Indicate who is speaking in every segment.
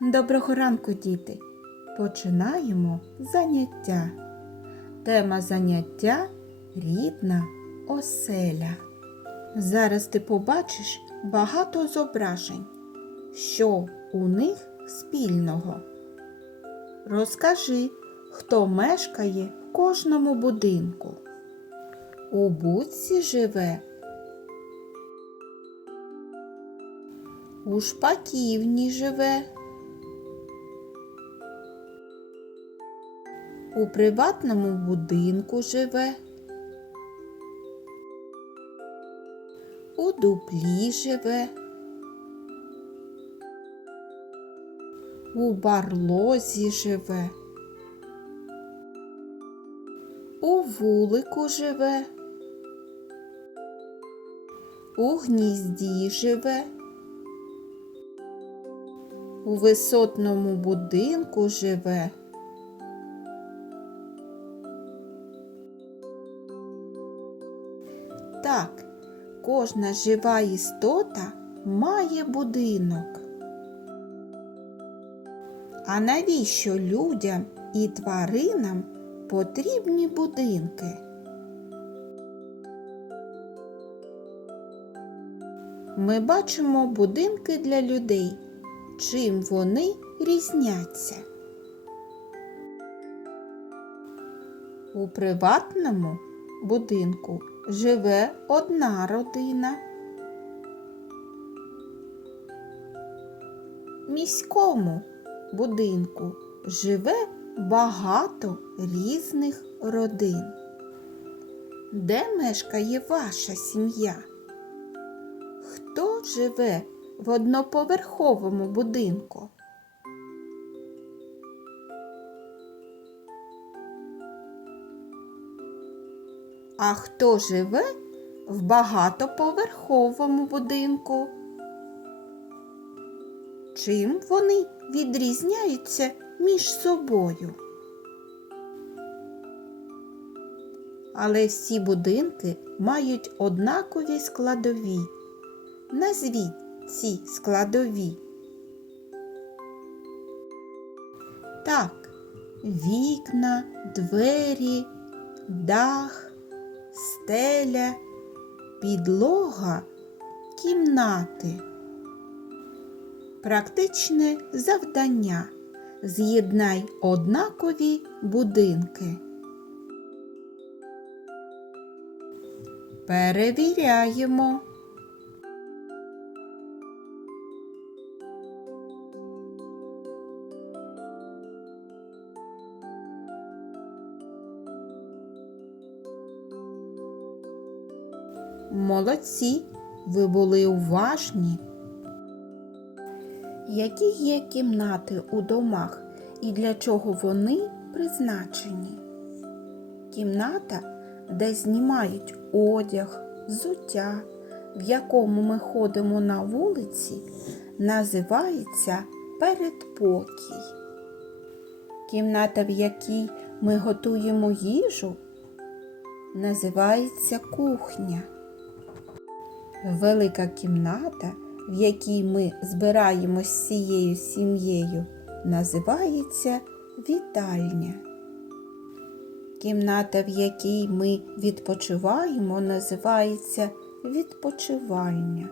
Speaker 1: Доброго ранку, діти! Починаємо заняття. Тема заняття рідна оселя. Зараз ти побачиш багато зображень. Що у них спільного? Розкажи, хто мешкає в кожному будинку. У будці живе. У шпаківні живе. У приватному будинку живе. У дуплі живе. У барлозі живе. У вулику живе. У гнізді живе. У висотному будинку живе. Кожна жива істота має будинок. А навіщо людям і тваринам потрібні будинки? Ми бачимо будинки для людей. Чим вони різняться? У приватному будинку живе одна родина. В міському будинку живе багато різних родин. Де мешкає ваша сім'я? Хто живе в одноповерховому будинку? А хто живе в багатоповерховому будинку? Чим вони відрізняються між собою? Але всі будинки мають однакові складові. Назвіть ці складові. Так, вікна, двері, дах, стеля, підлога, кімнати. Практичне завдання. З'єднай однакові будинки. Перевіряємо. Молодці, ви були уважні. Які є кімнати у домах і для чого вони призначені? Кімната, де знімають одяг, взуття, в якому ми ходимо на вулиці, називається передпокій. Кімната, в якій ми готуємо їжу, називається кухня. Велика кімната, в якій ми збираємось всією сім'єю, називається вітальня. Кімната, в якій ми відпочиваємо, називається відпочивальня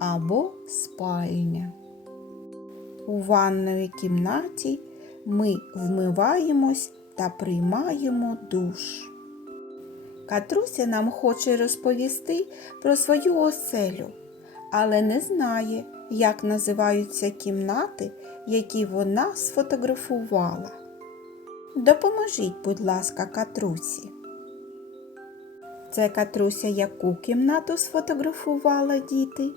Speaker 1: або спальня. У ванної кімнаті ми вмиваємось та приймаємо душ. Катруся нам хоче розповісти про свою оселю, але не знає, як називаються кімнати, які вона сфотографувала. Допоможіть, будь ласка, Катрусі. Це Катруся яку кімнату сфотографувала діти?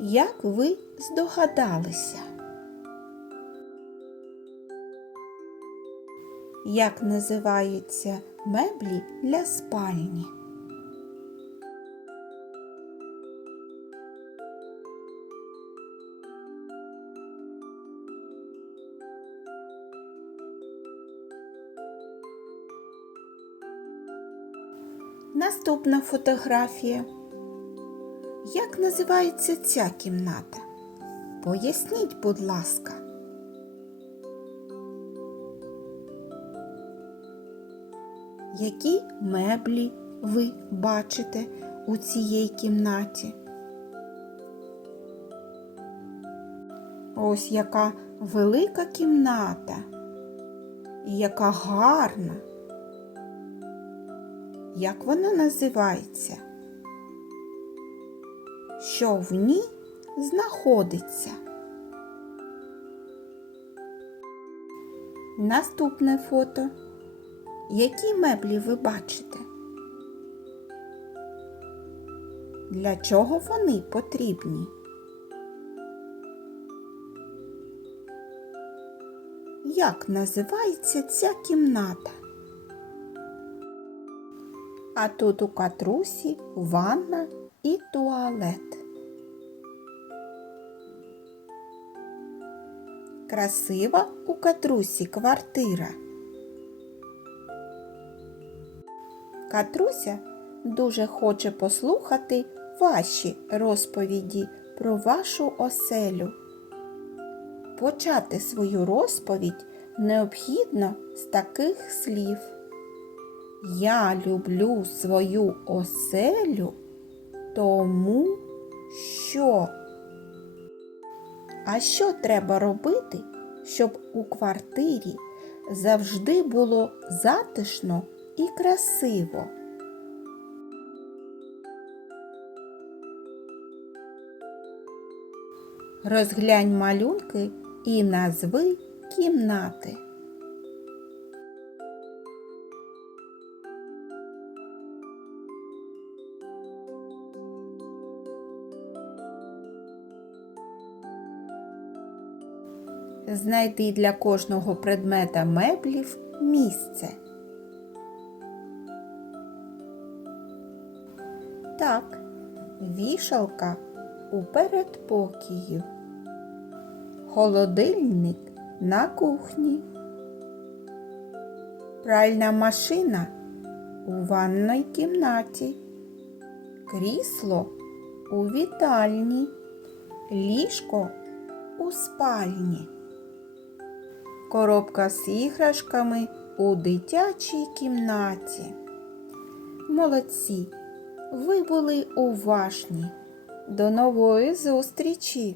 Speaker 1: Як ви здогадалися? Як називаються меблі для спальні? Наступна фотографія. як називається ця кімната? Поясніть, будь ласка. Які меблі ви бачите у цій кімнаті? Ось яка велика кімната і яка гарна. Як вона називається? Що в ній знаходиться? Наступне фото. Які меблі ви бачите? Для чого вони потрібні? Як називається ця кімната? А тут у катрусі ванна і туалет. Красива у катрусі квартира. Катруся дуже хоче послухати ваші розповіді про вашу оселю. Почати свою розповідь необхідно з таких слів. Я люблю свою оселю, тому що. А що треба робити, щоб у квартирі завжди було затишно і красиво? Розглянь малюнки і назви кімнати. Знайди для кожного предмета меблів місце. Вішалка у передпокію. Холодильник на кухні. Пральна машина у ванній кімнаті. Крісло у вітальні. Ліжко у спальні. Коробка з іграшками у дитячій кімнаті. Молодці! Ви були уважні. До нової зустрічі!